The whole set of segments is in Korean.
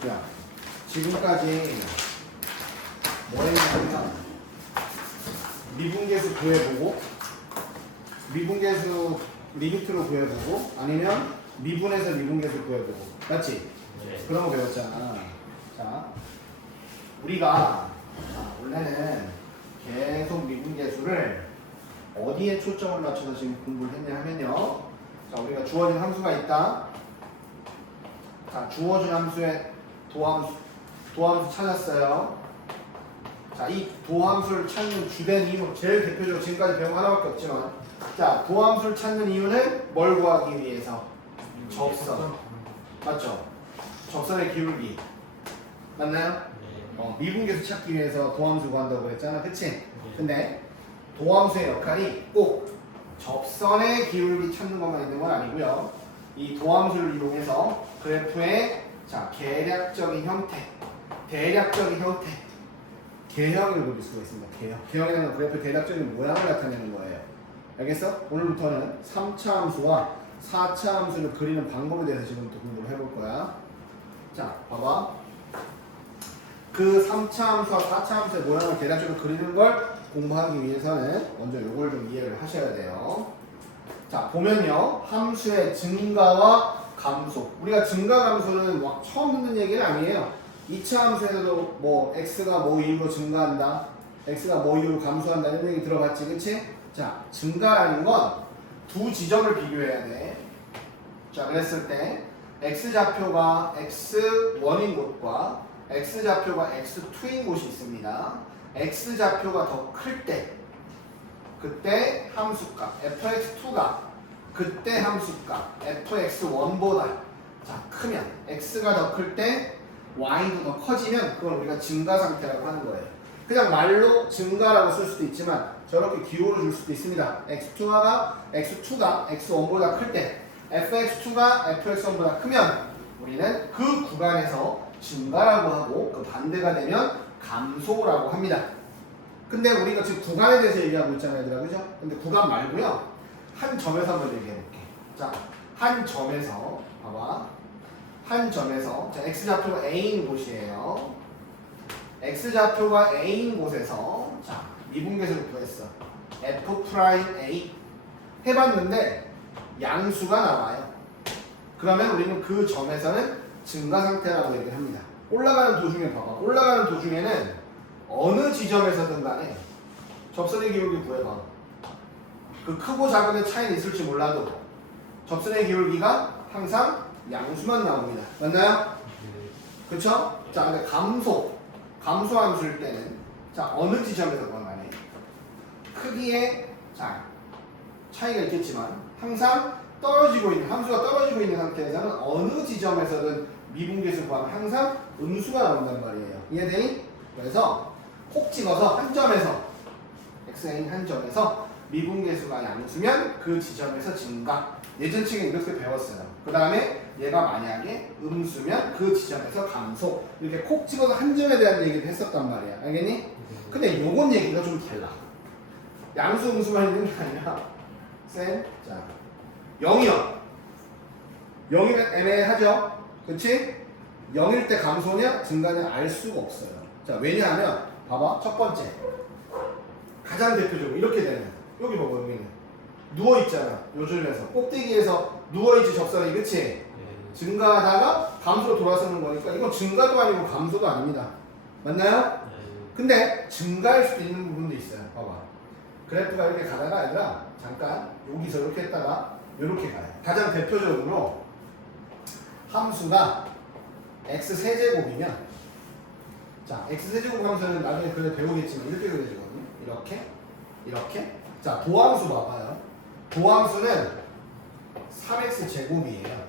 자, 지금까지 뭐 했냐면 미분계수 구해보고 미분계수 리미트로 구해보고 아니면 미분에서 미분계수 구해보고 맞지? 네. 그런 거 배웠잖아. 자, 우리가 원래는 계속 미분계수를 어디에 초점을 맞춰서 지금 공부를 했냐 하면요. 자, 우리가 주어진 함수가 있다. 자, 주어진 함수의 도함수 찾았어요. 자, 이 도함수를 찾는 주된 이유, 제일 대표적으로 지금까지 배운 거 하나밖에 없지만, 자, 도함수를 찾는 이유는 뭘 구하기 위해서? 접선. 맞죠? 접선의 기울기. 맞나요? 미분계수 찾기 위해서 도함수 구한다고 그랬잖아. 그치? 근데 도함수의 역할이 꼭 접선의 기울기 찾는 것만 있는 건 아니고요. 이 도함수를 이용해서 그래프의 자, 계략적인 형태, 대략적인 형태, 개형을 그릴 수가 있습니다. 개형이라는 그래프의 대략적인 모양을 나타내는 거예요. 알겠어? 오늘부터는 3차 함수와 4차 함수를 그리는 방법에 대해서 지금부터 공부를 해볼 거야. 자, 봐봐. 그 3차 함수와 4차 함수의 모양을 대략적으로 그리는 걸 공부하기 위해서는 먼저 요걸 좀 이해를 하셔야 돼요. 자, 보면요. 함수의 증가와 감소. 우리가 증가 감소는 막 처음 듣는 얘기는 아니에요. 2차 함수에서도 뭐 x가 뭐 이유로 증가한다, x가 뭐 이유로 감소한다 이런 얘기 들어봤지, 그치? 자, 증가라는 건 두 지점을 비교해야 돼. 자, 그랬을 때 x좌표가 x1인 곳과 x좌표가 x2인 곳이 있습니다. x좌표가 더 클 때 그때 함수값 fx2가 그때 함수값 fx1보다 자 크면 x가 더 클 때 y도 더 커지면 그건 우리가 증가 상태라고 하는 거예요. 그냥 말로 증가라고 쓸 수도 있지만 저렇게 기호를 줄 수도 있습니다. x2가 x1보다 클 때 fx2가 fx1보다 크면 우리는 그 구간에서 증가라고 하고 그 반대가 되면 감소라고 합니다. 근데 우리가 지금 구간에 대해서 얘기하고 있잖아요, 얘들아, 그죠? 근데 구간 말고요, 한 점에서 한번 얘기해 볼게. 자, 한 점에서 봐봐. 한 점에서 자, x좌표가 a인 곳이에요. x좌표가 a인 곳에서 자, 미분계수를 구했어. f'A 해봤는데 양수가 나와요. 그러면 우리는 그 점에서는 증가 상태라고 얘기를 합니다. 올라가는 도중에 봐봐. 올라가는 도중에는 어느 지점에서든 간에 접선의 기울기 구해봐. 그 크고 작은의 차이는 있을지 몰라도 접선의 기울기가 항상 양수만 나옵니다. 맞나요? 그쵸? 자, 근데 감소함수일 때는 자, 어느 지점에서건 간에 크기에 자, 차이가 있겠지만 항상 떨어지고 있는, 함수가 떨어지고 있는 상태에서는 어느 지점에서든 미분계수 구하면 항상 음수가 나온단 말이에요. 이해되니? 그래서 콕 찍어서 한 점에서 xn 한 점에서 미분계수가 양수면 그 지점에서 증가. 예전 층에 이렇게 배웠어요. 그 다음에 얘가 만약에 음수면 그 지점에서 감소. 이렇게 콕 찍어서 한 점에 대한 얘기를 했었단 말이야. 알겠니? 근데 요건 얘기가 좀 달라. 양수 음수만 있는 게 아니라 쌤, 자 0이요. 0이면 애매하죠? 그치? 0일 때 감소냐 증가냐 알 수가 없어요. 자, 왜냐하면 봐봐. 첫 번째 가장 대표적으로 이렇게 되는 여기 봐봐. 여기는 누워있잖아. 요즘에서 꼭대기에서 누워있지 접선이. 그치? 증가하다가 감소로 돌아서는 거니까 이건 증가도 아니고 감소도 아닙니다. 맞나요? 근데 증가할 수도 있는 부분도 있어요. 봐봐. 그래프가 이렇게 가다가 얘들아 잠깐 여기서 이렇게 했다가 이렇게 가요. 가장 대표적으로 함수가 x세제곱이면 자, x세제곱 함수는 나중에 그래 배우겠지만 이렇게 그려지거든요. 이렇게 자, 도함수 봐봐요. 도함수는 3x제곱이에요.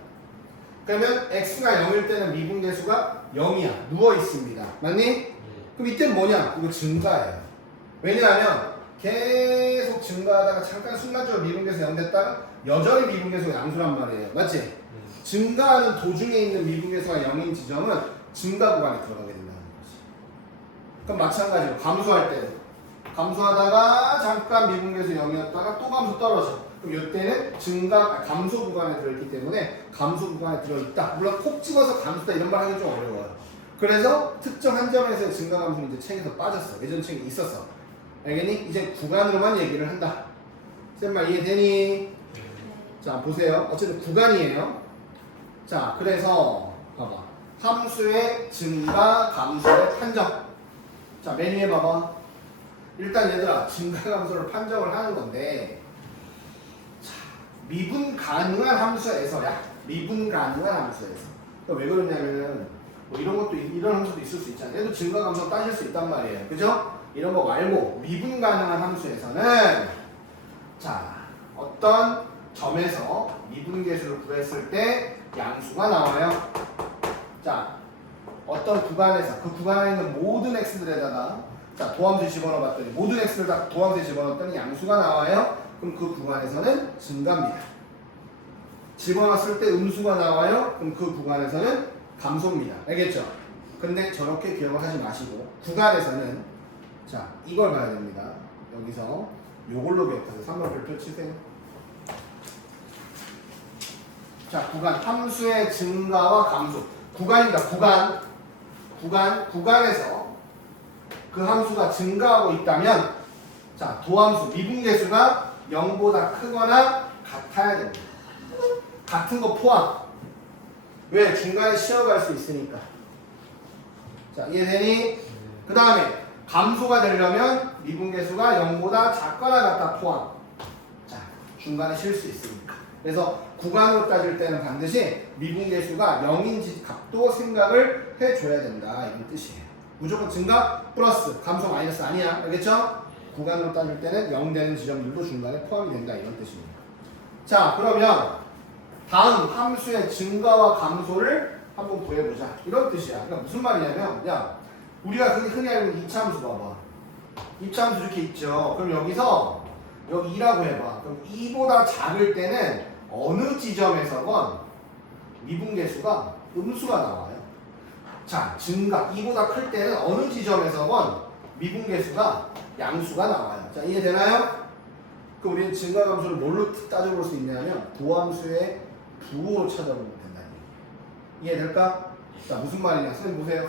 그러면 x가 0일 때는 미분계수가 0이야. 누워있습니다. 맞니? 그럼 이때는 뭐냐? 이거 증가예요. 왜냐하면 계속 증가하다가 잠깐 순간적으로 미분계수 0 됐다가 여전히 미분계수가 양수란 말이에요. 맞지? 증가하는 도중에 있는 미분계수가 0인 지점은 증가 구간에 들어가게 된다는 거지. 그럼 마찬가지로 감소할 때는 감소하다가 잠깐 미분계수 0이었다가 또 감소 떨어져. 그럼 이때는 감소 구간에 들어있기 때문에 감소 구간에 들어있다. 물론 콕 집어서 감소다 이런 말 하기 좀 어려워요. 그래서 특정 한 점에서의 증가 감소는 이제 책에서 빠졌어. 예전 책에 있었어. 알겠니? 이제 구간으로만 얘기를 한다. 쌤말 이해되니? 자 보세요. 어쨌든 구간이에요. 자 그래서 봐봐. 함수의 증가 감소의 판정. 자 맨 위에 봐봐. 일단 얘들아 증가 감소를 판정을 하는 건데 자, 미분 가능한 함수에서야. 미분 가능한 함수에서. 왜 그러냐면은 뭐 이런 함수도 있을 수 있잖아요. 얘도 증가 감소 따질 수 있단 말이에요. 그죠? 이런 거 말고 미분 가능한 함수에서는 자 어떤 점에서 미분계수를 구했을 때 양수가 나와요. 자 어떤 구간에서 그 구간에 있는 모든 x들에다가 자 도함수 집어넣어 봤더니 모든 x를 다 도함수에 집어넣었더니 양수가 나와요. 그럼 그 구간에서는 증가입니다. 집어넣었을 때 음수가 나와요. 그럼 그 구간에서는 감소입니다. 알겠죠? 근데 저렇게 기억을 하지 마시고 구간에서는 자 이걸 봐야 됩니다. 여기서 요걸로 기억하세요. 3번 별표 치세요. 자 구간 함수의 증가와 감소 구간입니다. 구간에서 그 함수가 증가하고 있다면 자 도함수 미분계수가 0보다 크거나 같아야 됩니다. 같은 거 포함. 왜? 중간에 쉬어갈 수 있으니까. 자 이해되니? 그 다음에 감소가 되려면 미분계수가 0보다 작거나 같다 포함. 자 중간에 쉴 수 있으니까. 그래서 구간으로 따질 때는 반드시 미분계수가 0인지 값도 생각을 해줘야 된다 이런 뜻이에요. 무조건 증가 플러스 감소 마이너스 아니야. 알겠죠? 구간으로 따질 때는 0 되는 지점들도 중간에 포함이 된다 이런 뜻입니다. 자 그러면 다음 함수의 증가와 감소를 한번 구해보자 이런 뜻이야. 그러니까 무슨 말이냐면 야 우리가 흔히 알고 있는 이차함수 봐봐. 이차함수 이렇게 있죠. 그럼 여기서 여기 2라고 해봐. 그럼 2보다 작을 때는 어느 지점에서건 미분계수가 음수가 나와요. 자 증가 2보다 클 때는 어느 지점에서건 미분계수가 양수가 나와요. 자 이해되나요? 그럼 우리는 증가 감소를 뭘로 따져볼 수 있냐면 도함수의 부호로 찾아보면 된다는 얘기예요. 이해될까? 자 무슨 말이냐 선생님 보세요.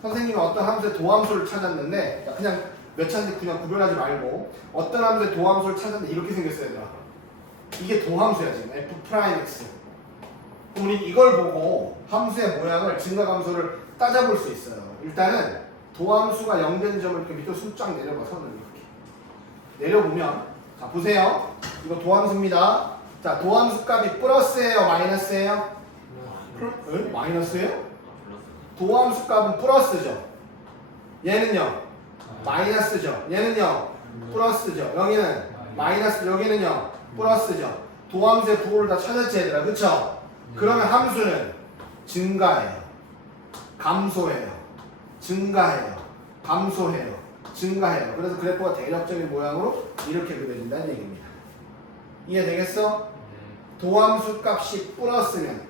선생님은 어떤 함수의 도함수를 찾았는데 그냥 몇 차인지 그냥 구별하지 말고 어떤 함수의 도함수를 찾았는데 이렇게 생겼어야 되나? 이게 도함수야 지금 f'x. 그럼 우리 이걸 보고 함수의 모양을 증가 감소를 따져볼 수 있어요. 일단은 도함수가 0 되는 점을 이렇게 밑으로 쑥쫙 내려봐. 선을 이렇게 내려보면 자 보세요. 이거 도함수입니다. 자 도함수 값이 플러스예요 마이너스예요? 마이너스예요? 도함수 값은 플러스죠. 얘는요 마이너스죠. 얘는요 플러스죠. 여기는 마이너스, 여기는요 플러스죠. 도함수의 부호를 다 찾았지 얘들아. 그쵸? 그러면 함수는 증가해요, 감소해요, 증가해요, 감소해요, 증가해요. 그래서 그래프가 대략적인 모양으로 이렇게 그려진다는 얘기입니다. 이해되겠어? 도함수 값이 플러스면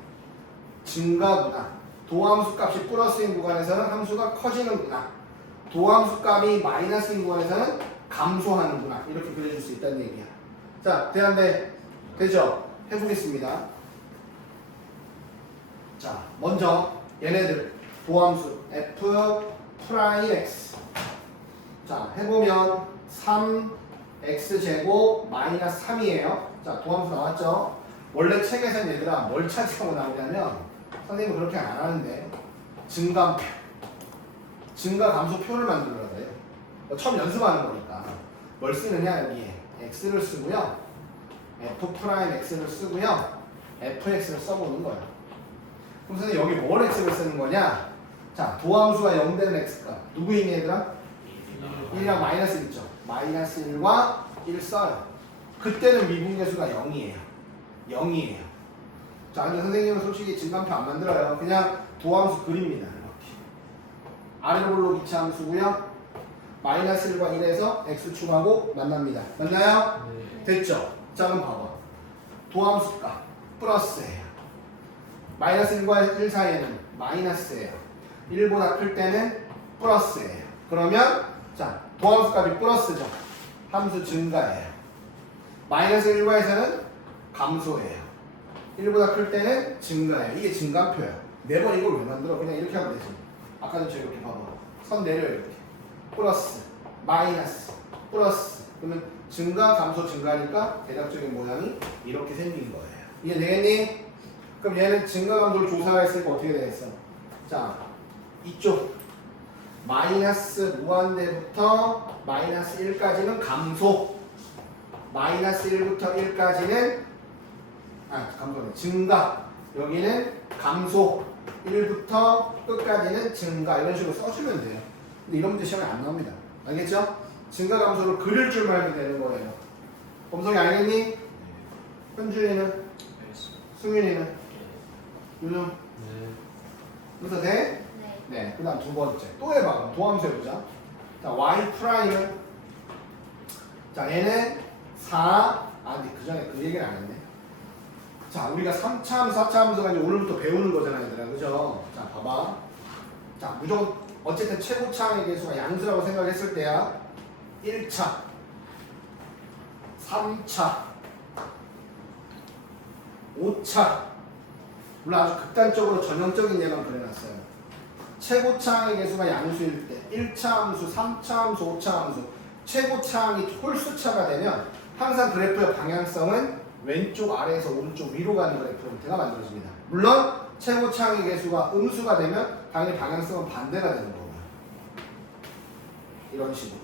증가구나. 도함수 값이 플러스인 구간에서는 함수가 커지는구나. 도함수 값이 마이너스인 구간에서는 감소하는구나. 이렇게 그려줄 수 있다는 얘기야. 자, 되죠? 해보겠습니다. 자, 먼저 얘네들 도함수 f'x. 자, 해보면 3x제곱 마이너스 3이에요. 자, 도함수 나왔죠? 원래 책에서는 얘들아 뭘 찾으라고 나오냐면 선생님은 그렇게 안 하는데 증가표, 증가 감소표를 만들어야 돼요. 처음 연습하는 거니까 뭘 쓰느냐 여기에 x를 쓰고요, f'x를 쓰고요, fx를 써보는 거예요. 그럼 선생님 여기 뭘 x를 쓰는 거냐? 자 도함수가 0 되는 x값 누구 있니 얘들아? 1이랑 마이너스 1 있죠. 마이너스 1과 1 써요. 그때는 미분계수가 0이에요. 0이에요. 자, 근데 선생님은 솔직히 증감표 안 만들어요. 그냥 도함수 그립니다. 이렇게. 아래로 볼록 이차함수고요. 마이너스 1과 1에서 x축하고 만납니다. 맞나요? 네. 됐죠? 자, 그럼 봐봐. 도함수 값 플러스예요. 마이너스 1과 1 사이에는 마이너스예요. 1보다 클 때는 플러스예요. 그러면 자, 도함수 값이 플러스죠. 함수 증가예요. 마이너스 1과에서는 감소해요. 1보다 클 때는 증가해요. 이게 증가표예요. 매번 이걸 왜 만들어? 그냥 이렇게 하면 되지. 아까도 제가 이렇게 봐봐. 선 내려요 이렇게. 플러스, 마이너스, 플러스. 그러면 증가, 감소, 증가니까 대략적인 모양이 이렇게 생긴 거예요. 이해 되겠니? 그럼 얘는 증가, 감소를 조사했으니까 어떻게 되겠어? 자, 이쪽 마이너스 무한대부터 마이너스 1까지는 감소, 마이너스 1부터 1까지는 감소네. 증가, 여기는 감소, 1부터 끝까지는 증가. 이런 식으로 써주면 돼요. 근데 이런 문제 시험에 안 나옵니다. 알겠죠? 증가, 감소를 그릴 줄만 알면 되는 거예요. 범성이 알겠니? 현준이는? 승윤이는? 윤영? 그래서 돼? 네. 그 다음 두 번째. 또 해봐. 도함수 해보자. 자, y 프라임은? 자, 얘는 4. 근데 그 전에 그 얘기를 안 했네. 자, 우리가 3차 함수, 4차 함수가 이제 오늘부터 배우는 거잖아, 얘들아. 그죠? 자, 봐봐. 자, 무조건, 어쨌든 최고차항의 개수가 양수라고 생각했을 때야. 1차, 3차, 5차. 물론 아주 극단적으로 전형적인 예만 그려놨어요. 최고차항의 개수가 양수일 때 1차 함수, 3차 함수, 5차 함수 최고차항이 홀수차가 되면 항상 그래프의 방향성은 왼쪽 아래에서 오른쪽 위로 가는 그래프 형태가 만들어집니다. 물론 최고차항의 개수가 음수가 되면 당연히 방향성은 반대가 되는 거고요. 이런 식으로.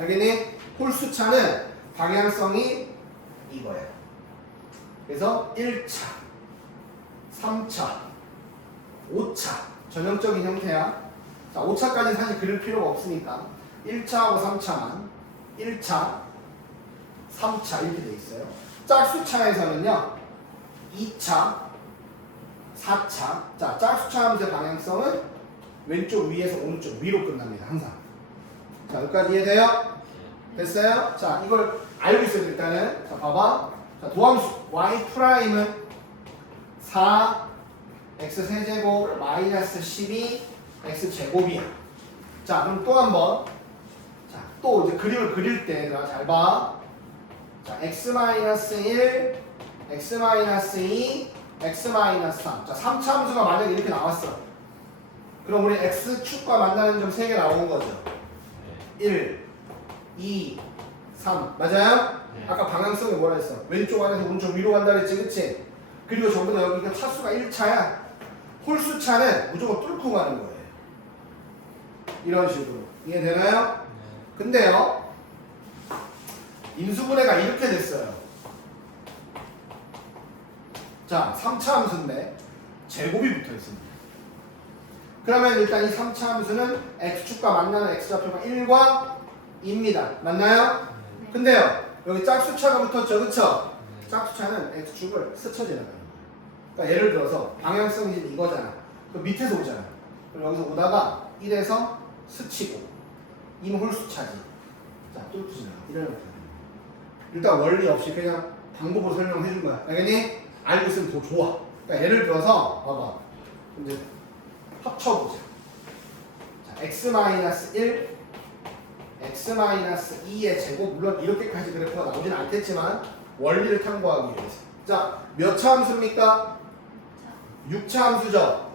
알겠니? 홀수차는 방향성이 이거예요. 그래서 1차, 3차, 5차 전형적인 형태야. 자, 5차까지 사실 그릴 필요가 없으니까 1차하고 3차만 1차, 3차 이렇게 돼 있어요. 짝수차에서는요 2차, 4차. 자, 짝수차 함수의 방향성은 왼쪽 위에서 오른쪽 위로 끝납니다. 항상. 자, 여기까지 이해돼요? 됐어요? 자, 이걸 알고 있어요. 일단은. 자, 봐봐. 자, 도함수 y 프라임은 4 x 세제곱 마이너스 12 x 제곱이야. 자, 그럼 또 한 번. 자, 또 이제 그림을 그릴 때 얘들아 잘 봐. 자, x 마이너스 1, x 마이너스 2, x 마이너스 3. 자, 3차 함수가 만약에 이렇게 나왔어. 그럼 우리 x축과 만나는 점 3개 나오는 거죠. 1, 2, 3. 맞아요? 아까 방향성이 뭐라 했어? 왼쪽 안에서 오른쪽 위로 간다 그랬지, 그치? 그리고 전부 다 여기가 차수가 1차야. 홀수차는 무조건 뚫고 가는 거예요. 이런 식으로. 이해되나요? 근데요, 인수분해가 이렇게 됐어요. 자, 3차 함수인데 제곱이 붙어 있습니다. 그러면 일단 이 3차 함수는 x축과 만나는 x좌표가 1과 2입니다. 맞나요? 근데요, 여기 짝수차가 붙었죠, 그쵸? 짝수차는 x축을 스쳐 지나가는 거예요. 그러니까 예를 들어서 방향성이 지금 이거잖아. 그럼 밑에서 오잖아. 그럼 여기서 오다가 1에서 스치고 2는 홀수차지. 자, 뚫고 지나가. 이러면 돼요. 일단 원리 없이 그냥 방법으로 설명해 준 거야. 알겠니? 알고 있으면 더 좋아. 그러니까 예를 들어서 봐봐. 이제 합쳐보자. 자, x-1, x-2의 제곱. 물론 이렇게까지 그래프가 나오진 않겠지만 원리를 탐구하기 위해서. 자, 몇 차 함수입니까? 6차 함수죠?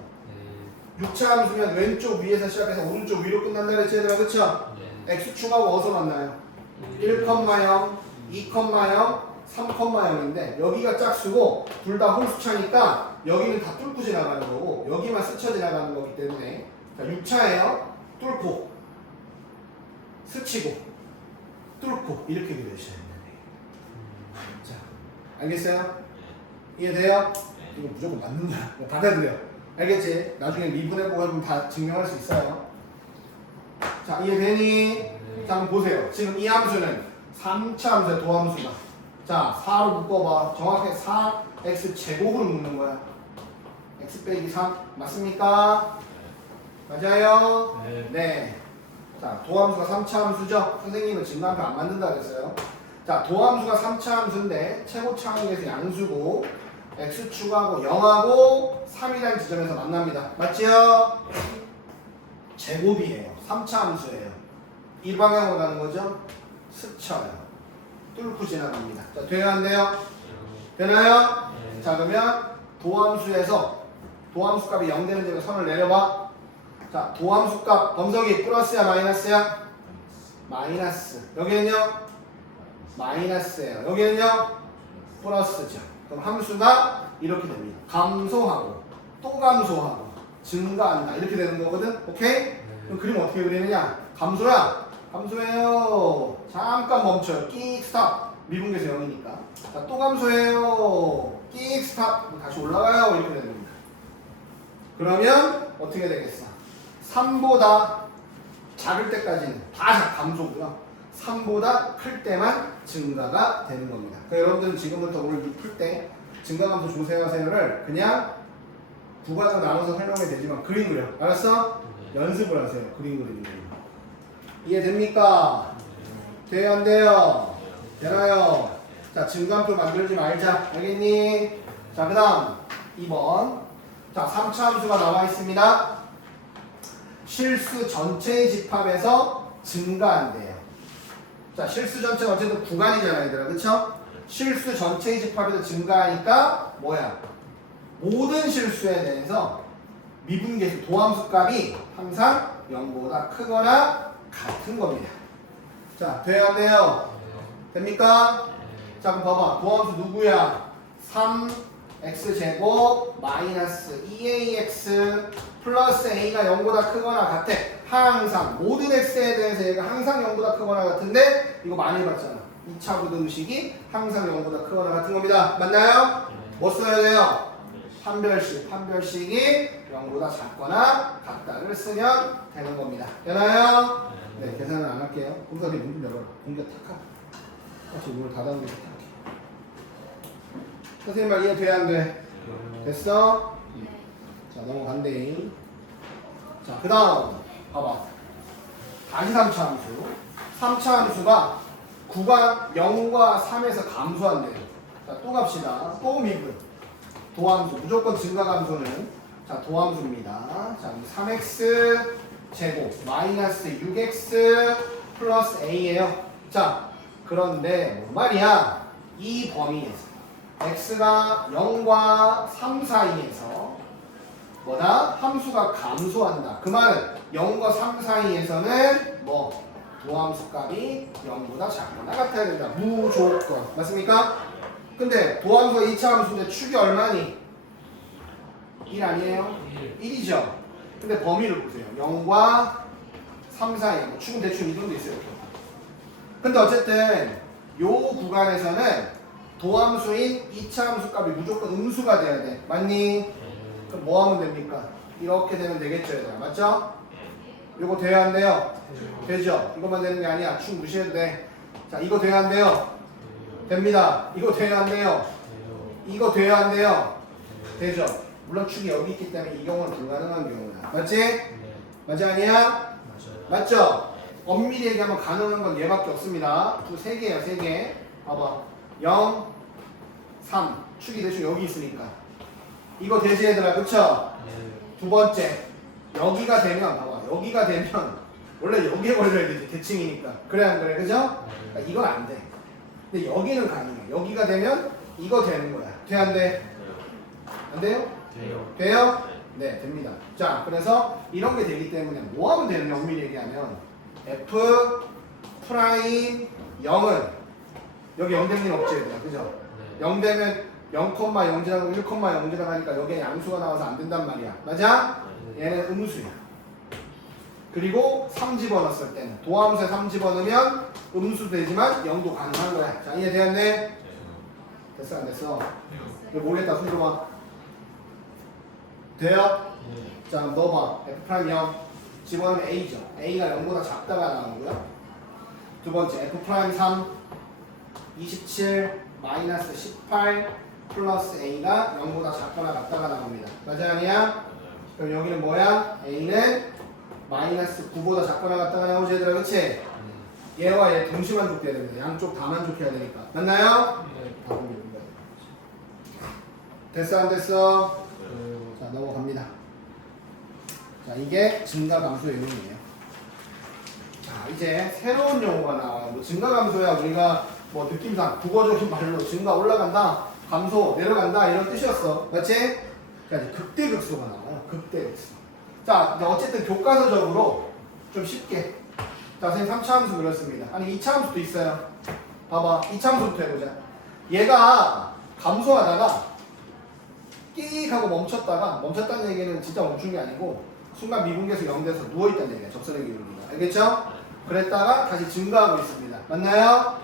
6차 함수면 왼쪽 위에서 시작해서 오른쪽 위로 끝난다 그랬지 얘들아, 그쵸? x축하고 어디서 만나요? 1,0, 2,0, 3,0인데 여기가 짝수고 둘 다 홀수차니까 여기는 다 뚫고 지나가는 거고 여기만 스쳐 지나가는 거기 때문에 자, 6차예요. 뚫고 스치고 뚫고 이렇게 그려주셔야 됩니다. 자, 알겠어요? 이해돼요? 이거 무조건 맞는 거야. 받아들여. 알겠지? 나중에 미분해보고 하면 다 증명할 수 있어요. 자, 이해되니? 자, 한번 보세요. 지금 이 함수는 3차 함수의 도함수다. 자, 4로 묶어봐. 정확하게 4x 제곱으로 묶는 거야. x 빼기 3 맞습니까? 맞아요? 네. 자, 도함수가 3차 함수죠? 선생님은 증가표 안 만든다 그랬어요. 자, 도함수가 3차 함수인데 최고차항에서 양수고 x축하고 0하고 3이라는 지점에서 만납니다. 맞지요? 제곱이에요. 3차 함수예요. 이 방향으로 가는 거죠? 스쳐요. 뚫고 지나갑니다. 자, 돼요 안 돼요? 되나요? 자, 그러면 도함수에서 도함수 값이 0 되는 점에 선을 내려봐. 자, 도함수 값 범석이 플러스야 마이너스야? 마이너스. 여기는요? 마이너스예요. 여기는요? 플러스죠. 그럼 함수가 이렇게 됩니다. 감소하고 또 감소하고 증가한다. 이렇게 되는 거거든. 오케이? 그럼 그림 어떻게 그리느냐? 감소야. 감소해요. 잠깐 멈춰요. 끽 스탑. 미분계수 0이니까. 자, 또 감소해요. 끽 스탑. 다시 올라가요. 이렇게 되는 겁니다. 그러면 어떻게 되겠어? 3보다 작을 때까지는 다 감소고요. 3보다 클 때만 증가가 되는 겁니다. 그러니까 여러분들은 지금부터 오늘 풀 때 증가감소 조세하세요를 그냥 구간으로 나눠서 설명이 되지만 그림 그려. 알았어? 연습을 하세요. 그림 그리는 거. 이해됩니까? 돼요 안 돼요? 되나요? 자, 증가함수 만들지 말자. 알겠니? 자, 그 다음 2번. 자, 3차 함수가 나와 있습니다. 실수 전체의 집합에서 증가한대요. 자, 실수 전체가 어쨌든 구간이잖아, 얘들아. 그쵸? 실수 전체의 집합에서 증가하니까 뭐야? 모든 실수에 대해서 미분계수 도함수 값이 항상 0보다 크거나 같은 겁니다. 자, 돼요 안 돼요? 됩니까? 자, 그럼 봐봐. 도함수 누구야? 3x제곱 마이너스 2ax 플러스 a가 0보다 크거나 같아. 항상 모든 x에 대해서 얘가 항상 0보다 크거나 같은데 이거 많이 봤잖아. 2차 부등식이 항상 0보다 크거나 같은 겁니다. 맞나요? 뭐 써야 돼요? 판별식이 0보다 작거나 같다를 쓰면 되는 겁니다. 되나요? 네, 계산은 안 할게요. 공사님 문 좀 열어라. 공개 탁하. 지금 문을 닫아놓은 게 탁해. 선생님 말 이해 돼? 안 돼? 됐어? 자, 넘어간대. 자, 그 다음 봐봐. 다시 3차 함수. 3차 함수가 구간 0과 3에서 감소한대요. 자, 또 갑시다. 또 미분. 도함수. 무조건 증가감소는 자, 도함수입니다. 자, 3x 제곱 마이너스 6x 플러스 a예요. 자, 그런데 뭐 말이야? 이 범위에서 x가 0과 3 사이에서 뭐다? 함수가 감소한다. 그 말은 0과 3 사이에서는 뭐 도함수 값이 0보다 작거나 같아야 된다. 무조건. 맞습니까? 근데 도함수가 2차 함수인데 축이 얼마니? 1 아니에요? 1이죠. 근데 범위를 보세요. 0과 3 사이. 뭐 축은 대충 이 정도 있어요. 근데 어쨌든 요 구간에서는 도함수인 2차 함수 값이 무조건 음수가 돼야 돼. 맞니? 그럼 뭐 하면 됩니까? 이렇게 되면 되겠죠, 얘들아. 맞죠? 요거 돼야 안 돼요? 되죠? 이것만 되는 게 아니야. 축 무시해도 돼. 자, 이거 돼야 안 돼요? 됩니다. 이거 돼야 안 돼요? 이거 돼야 안 돼요? 되죠? 물론 축이 여기 있기 때문에 이 경우는 불가능한 경우다. 맞지? 맞지 아니야? 맞죠? 엄밀히 얘기하면 가능한 건 얘밖에 없습니다. 세 개예요, 세 개. 봐봐. 0, 3. 축이 대충 여기 있으니까. 이거 되지 얘들아, 그쵸? 두 번째. 여기가 되면, 봐봐. 여기가 되면, 원래 여기에 걸려야 되지. 대칭이니까. 그래, 안 그래? 그죠? 그러니까 이건 안 돼. 근데 여기는 가능해. 여기가 되면, 이거 되는 거야. 돼, 안 돼? 안 돼요? 돼요? 네, 됩니다. 자, 그래서 이런 게 되기 때문에 뭐 하면 되느냐, 엄밀히 얘기하면. f 프라임 0은 여기 0 되는 일 없지, 얘들아. 그죠? 0 되면 0,0지나고 1,0지나고 하니까 여기에 양수가 나와서 안 된단 말이야. 맞아? 얘는 음수야. 그리고 3 집어넣었을 때는 도함수에 3 집어넣으면 음수 되지만 0도 가능한 거야. 자, 이해되었네? 됐어, 안 됐어? 이거 모르겠다. 손 들어봐. 돼요? 자, 그럼 넣어봐. f 프라임 0 집어넣으면 a죠. a가 0보다 작다가 나오고요. 두 번째 f 프라임 3 27 마이너스 18 플러스 a가 0보다 작거나 같다가 나옵니다. 맞아 아니야? 그럼 여기는 뭐야? a는 마이너스 9보다 작거나 같다가 나오지 얘들아. 그치? 얘와 얘 동시 만족돼야 됩니다. 양쪽 다 만족해야 되니까. 맞나요? 네. 됐어 안 됐어? 자, 넘어갑니다. 자, 이게 증가감소 용어이에요. 자, 이제 새로운 용어가 나와요. 뭐 증가감소야 우리가 뭐 느낌상 국어적인 말로 증가 올라간다, 감소 내려간다 이런 뜻이었어. 맞지? 그러니까 극대극소가 나와요. 극대극소. 자, 이제 어쨌든 교과서적으로 좀 쉽게. 자, 선생님 3차 함수 그렸습니다. 아니 2차 함수도 있어요. 봐봐. 2차 함수부터 해보자. 얘가 감소하다가 끼익 하고 멈췄다는 얘기는 진짜 멈춘 게 아니고 순간 미분계수 0돼서 누워있다는 얘기야. 접선의 기울기가. 알겠죠? 그랬다가 다시 증가하고 있습니다. 맞나요?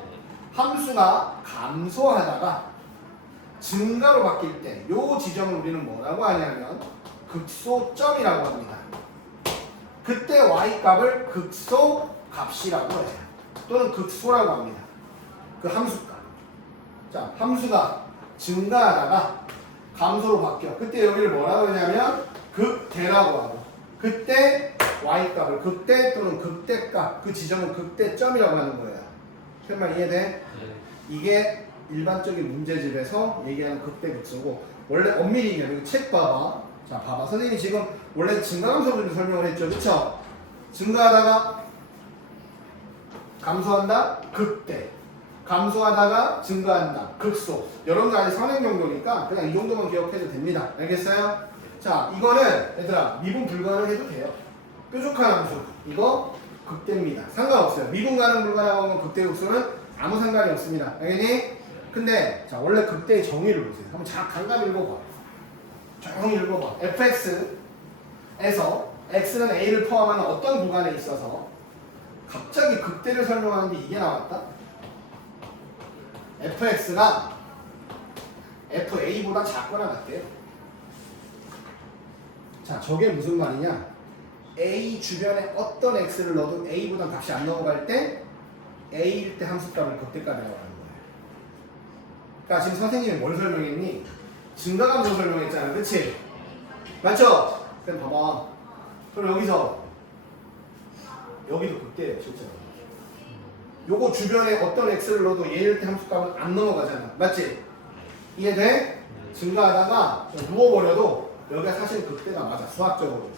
함수가 감소하다가 증가로 바뀔 때 요 지점을 우리는 뭐라고 하냐면 극소점이라고 합니다. 그때 y값을 극소값이라고 해요. 또는 극소라고 합니다. 그 함수값. 자, 함수가 증가하다가 감소로 바뀌어. 그때 여기를 뭐라고 하냐면 극대라고 하고, 그때 y값을 극대 또는 극대값, 그 지점은 극대점이라고 하는 거예요. 그 말 이해돼? 네. 이게 일반적인 문제집에서 얘기하는 극대극소고, 원래 엄밀히 얘기하면 책 봐봐. 자, 봐봐. 선생님이 지금 원래 증가감소를 설명을 했죠. 그쵸? 증가하다가 감소한다? 극대. 감소하다가 증가한다. 극소. 여러분들 아직 선행 정도니까 그냥 이 정도만 기억해도 됩니다. 알겠어요? 자, 이거는 얘들아 미분 불가능 해도 돼요. 뾰족한 함수. 이거 극대입니다. 상관없어요. 미분 가능 불가능한 건 극대 극소는 아무 상관이 없습니다. 알겠니? 근데 자, 원래 극대의 정의를 보세요. 한번 잠깐 읽어봐. 조용히 읽어봐. fx에서 x는 a를 포함하는 어떤 구간에 있어서 갑자기 극대를 설명하는데 이게 나왔다? fx가 fa보다 작거나 같대요. 자, 저게 무슨 말이냐? a 주변에 어떤 x를 넣어도 a보다 값이 안 넘어갈 때 a일 때 함수값을 극대값이라고 하는 거예요. 그러니까 지금 선생님이 뭘 설명했니? 증가감소 설명했잖아. 그치? 맞죠? 그럼 봐봐. 그럼 여기서 여기도 극대예요. 실제로. 요거 주변에 어떤 x를 넣어도 얘일 때 함수값은 안 넘어가잖아. 맞지? 이해돼? 증가하다가 누워버려도 여기가 사실 극대가 맞아. 수학적으로.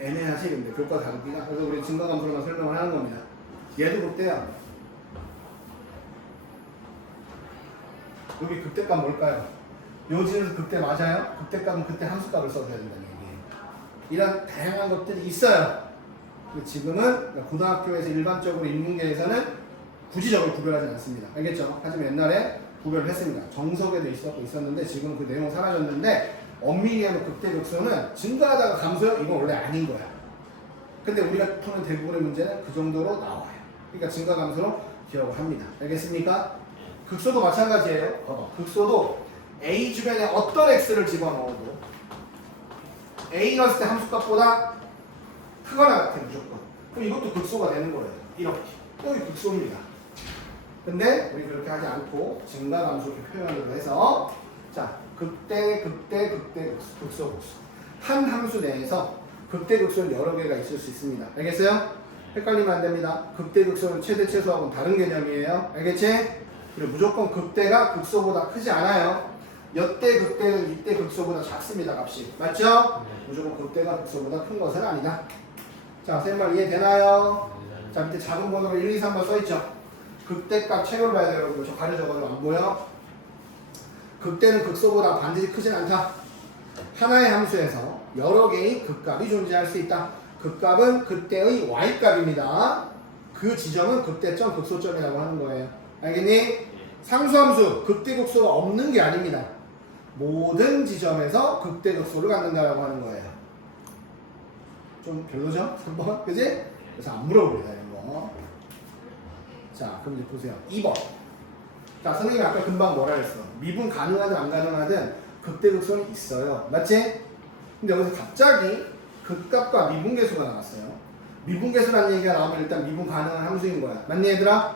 애매하지 근데 교과 다르기가. 그래서 우리 증가감소로만 설명을 하는 겁니다. 얘도 극대야. 여기 극대값 뭘까요? 요지에서 극대 맞아요? 극대값은 그때 함수값을 써줘야 된다는 얘기예요. 이런 다양한 것들이 있어요. 지금은 고등학교에서 일반적으로 인문계에서는 구지적으로 구별하지 않습니다. 알겠죠? 하지만 옛날에 구별을 했습니다. 정석에도 있었는데 지금 그 내용 사라졌는데 엄밀히 하면 극대극소는 증가하다가 감소요? 이건 원래 아닌 거야. 근데 우리가 푸는 대부분의 문제는 그 정도로 나와요. 그러니까 증가감소로 기억을 합니다. 알겠습니까? 극소도 마찬가지예요. 봐봐. 극소도 A 주변에 어떤 x를 집어넣어도 A 넣었을 때 함수값보다 크거나 같아 무조건. 그럼 이것도 극소가 되는 거예요. 이렇게. 여기 극소입니다. 근데 우리 그렇게 하지 않고 증가감소 이렇게 표현으로 해서 자, 극대, 극소, 극소. 한 함수 내에서 극대, 극소는 여러 개가 있을 수 있습니다. 알겠어요? 헷갈리면 안 됩니다. 극대, 극소는 최대, 최소하고는 다른 개념이에요. 알겠지? 그리고 무조건 극대가 극소보다 크지 않아요. 여대 극대는 이때 극소보다 작습니다. 값이. 맞죠? 무조건 극대가 극소보다 큰 것은 아니다. 자, 선생님 말 이해되나요? 자, 밑에 작은 번호로 1, 2, 3번 써있죠? 극대값 책으로 봐야 돼요. 여러분. 저 가려 적어도 안 보여? 극대는 극소보다 반드시 크진 않다. 하나의 함수에서 여러 개의 극값이 존재할 수 있다. 극값은 그때의 y값입니다. 그 지점은 극대점, 극소점이라고 하는 거예요. 알겠니? 상수함수, 극대극소가 없는 게 아닙니다. 모든 지점에서 극대극소를 갖는다라고 하는 거예요. 좀 별로죠? 3번? 그지? 그래서 안 물어봅니다, 이런 거. 자, 그럼 이제 보세요. 2번. 자, 선생님이 아까 금방 뭐라 했어? 미분 가능하든 안 가능하든 극대극소는 있어요. 맞지? 근데 여기서 갑자기 극값과 미분계수가 나왔어요. 미분계수라는 얘기가 나오면 일단 미분 가능한 함수인 거야. 맞니 얘들아?